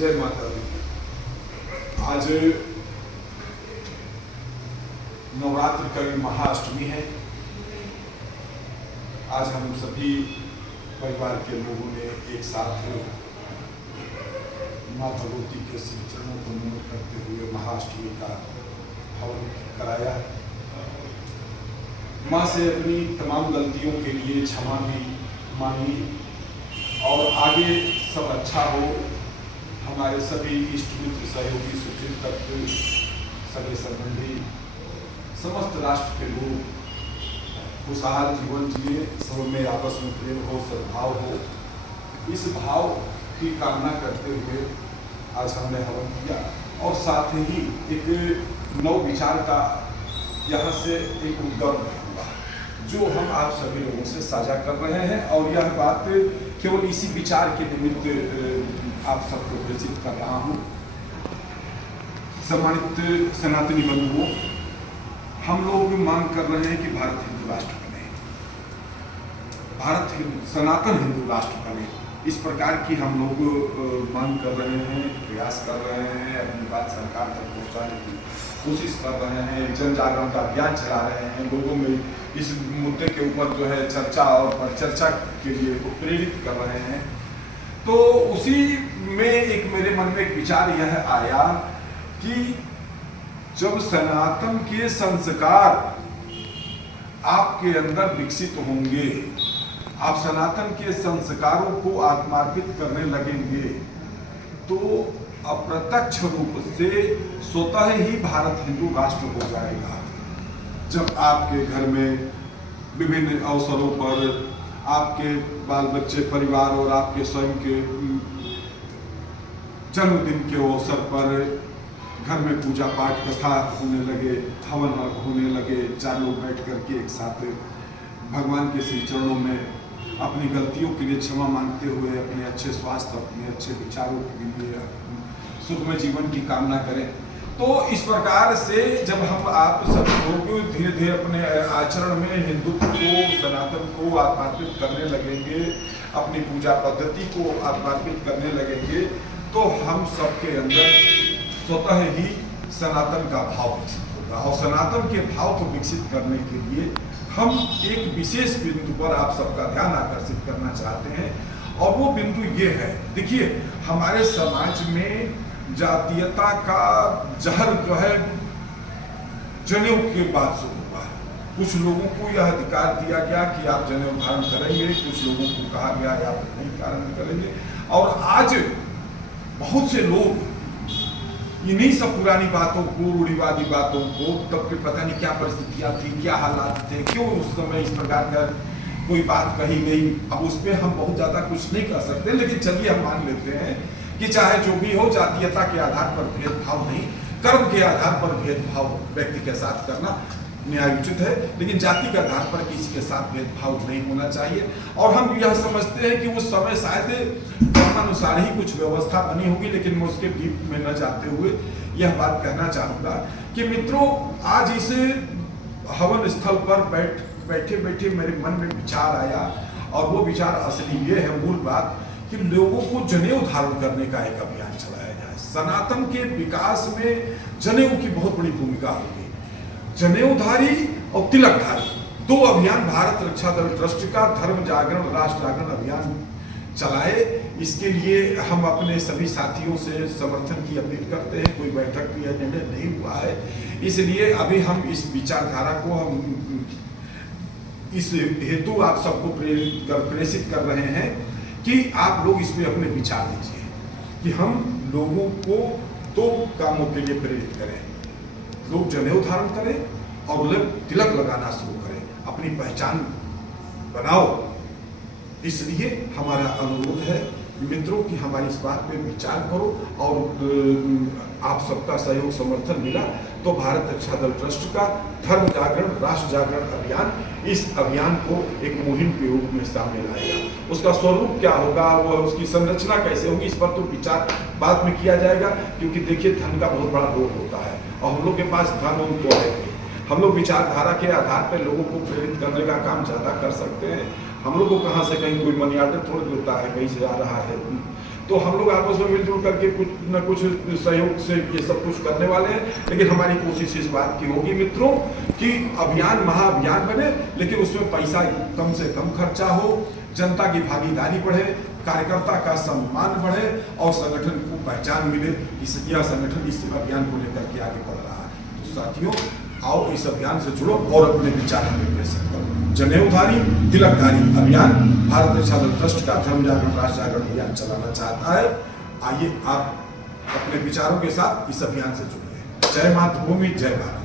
जय माता दी। आज नवरात्र का महाअष्टमी है। आज हम सभी परिवार के लोगों ने एक साथ माँ भगवती के श्री चरणों को नमन करते हुए महाअष्टमी का हवन कराया। माँ से अपनी तमाम गलतियों के लिए क्षमा भी मांगी और आगे सब अच्छा हो। हमारे सभी इष्ट मित्र सहयोगी सुचिंतक सभी संबंधी समस्त राष्ट्र के लोग खुशहाल जीवन जिए, सब में आपस में प्रेम हो, सद्भाव हो, इस भाव की कामना करते हुए आज हमने हवन किया। और साथ ही एक नव विचार का यहाँ से एक उद्गम हुआ जो हम आप सभी लोगों से साझा कर रहे हैं। और यह बात केवल इसी विचार के निमित्त आप सबको प्रेषित कर रहा हूँ। सम्मानित सनातनी बंधुओं, हम लोग मांग कर रहे हैं कि भारत हिंदू राष्ट्र बने, सनातन हिंदू राष्ट्र बने। इस प्रकार की हम लोग मांग कर रहे हैं, प्रयास कर रहे हैं, अपनी बात सरकार तक पहुंचाने की कोशिश कर रहे हैं, जन जागरण का अभियान चला रहे हैं, लोगों में इस मुद्दे के ऊपर जो है चर्चा और परिचर्चा के लिए प्रेरित कर रहे हैं। तो उसी में एक मेरे मन में एक विचार यह आया कि जब सनातन के संस्कार आपके अंदर विकसित होंगे, आप सनातन के संस्कारों को आत्मार्पित करने लगेंगे, तो अप्रत्यक्ष रूप से स्वतः ही भारत हिंदू राष्ट्र हो जाएगा। जब आपके घर में विभिन्न अवसरों पर आपके बाल बच्चे, परिवार और आपके स्वयं के जन्मदिन के अवसर पर घर में पूजा पाठ कथा होने लगे, हवन होने लगे, चार लोग बैठ करके एक साथ भगवान के श्री चरणों में अपनी गलतियों के लिए क्षमा मांगते हुए अपने अच्छे स्वास्थ्य, अपने अच्छे विचारों के लिए सुखमय जीवन की कामना करें। तो इस प्रकार से जब हम आप सभी लोग धीरे धीरे अपने आचरण में हिंदुत्व को, सनातन को आत्मार्पित करने लगेंगे, अपनी पूजा पद्धति को आत्मार्पित करने लगेंगे, तो हम सबके अंदर स्वतः ही सनातन का भाव विकसित होगा। और सनातन के भाव को विकसित करने के लिए हम एक विशेष बिंदु पर आप सबका ध्यान आकर्षित करना चाहते हैं, और वो बिंदु ये है। देखिए, हमारे समाज में जातीयता का जहर जो है जनेऊ के बाद से हुआ है। कुछ लोगों को यह अधिकार दिया गया कि आप जनेऊ धारण करेंगे, कुछ लोगों को कहा गया आप नहीं धारण करेंगे। और आज बहुत से लोग इन्हीं सब पुरानी बातों को, रूढ़िवादी बातों को, तब के पता नहीं क्या परिस्थितियां थी, क्या हालात थे, क्यों उस समय इस प्रकार का कोई बात कही गई। अब उस पर हम बहुत ज्यादा कुछ नहीं कर सकते, लेकिन चलिए हम मान लेते हैं कि चाहे जो भी हो, जातीयता के आधार पर भेदभाव नहीं, कर्म के आधार पर भेदभाव व्यक्ति के साथ करना न्यायोचित है, लेकिन जाति के आधार पर किसी के साथ भेदभाव नहीं होना चाहिए। और हम यह समझते हैं कि उस समय शायद अनुसार ही कुछ व्यवस्था बनी होगी, लेकिन मैं उसके डीप में न जाते हुए यह बात कहना चाहूँगा कि मित्रों, आज इस हवन स्थल पर बैठे बैठे मेरे मन में विचार आया, और वो विचार असली ये है, मूल बात, कि लोगों को जनेऊ धारण करने का एक अभियान चलाया जाए। सनातन के विकास में जनेऊ की बहुत बड़ी भूमिका होगी। जनेऊधारी और तिलकधारी दो अभियान भारत रक्षा दल ट्रस्ट का धर्म जागरण, राष्ट्र जागरण अभियान चलाए। इसके लिए हम अपने सभी साथियों से समर्थन की अपील करते हैं। कोई बैठक भी निर्णय नहीं हुआ है, इसलिए अभी हम इस विचारधारा को हम इस हेतु आप सबको प्रेषित कर रहे हैं कि आप लोग इसमें अपने विचार दीजिए कि हम लोगों को दो कामों के लिए प्रेरित करें। लोग जनेऊ धारण करें और लोग तिलक लगाना शुरू करें, अपनी पहचान बनाओ। इसलिए हमारा अनुरोध है मित्रों कि हमारी इस बात पे विचार करो, और आप सबका सहयोग समर्थन मिला तो भारत रक्षा दल ट्रस्ट का धर्म जागरण, राष्ट्र जागरण अभियान इस अभियान को एक मुहिम के रूप में सामने लाएगा। उसका स्वरूप क्या होगा, वो उसकी संरचना कैसे होगी, इस पर तो विचार बाद में किया जाएगा, क्योंकि देखिए धन का बहुत बड़ा रोल होता है और हम लोग के पास धन तो है। हम लोग विचारधारा के आधार पर लोगों को प्रेरित करने का काम ज़्यादा कर सकते हैं। हम लोग को कहाँ से कहीं कोई मनी ऑर्डर थोड़ा देता है, कहीं से आ रहा है। तो हम लोग आपस में मिलजुल करके कुछ न कुछ सहयोग से ये सब कुछ करने वाले हैं। लेकिन हमारी कोशिश इस बात की होगी मित्रों कि अभियान महाअभियान बने, लेकिन उसमें पैसा कम से कम खर्चा हो, जनता की भागीदारी बढ़े, कार्यकर्ता का सम्मान बढ़े और संगठन को पहचान मिले कि यह संगठन इस अभियान को लेकर के आगे बढ़ रहा है। तो साथियों, आओ इस अभियान से जुड़ो और अपने विचार हमें प्रेषित करो। जनेऊधारी तिलकधारी अभियान भारतीय जनता दल ट्रस्ट का धर्म जागरण राष्ट्र जागरण अभियान चलाना चाहता है। आइए आप अपने विचारों के साथ इस अभियान से जुड़े। जय मातृभूमि, जय भारत।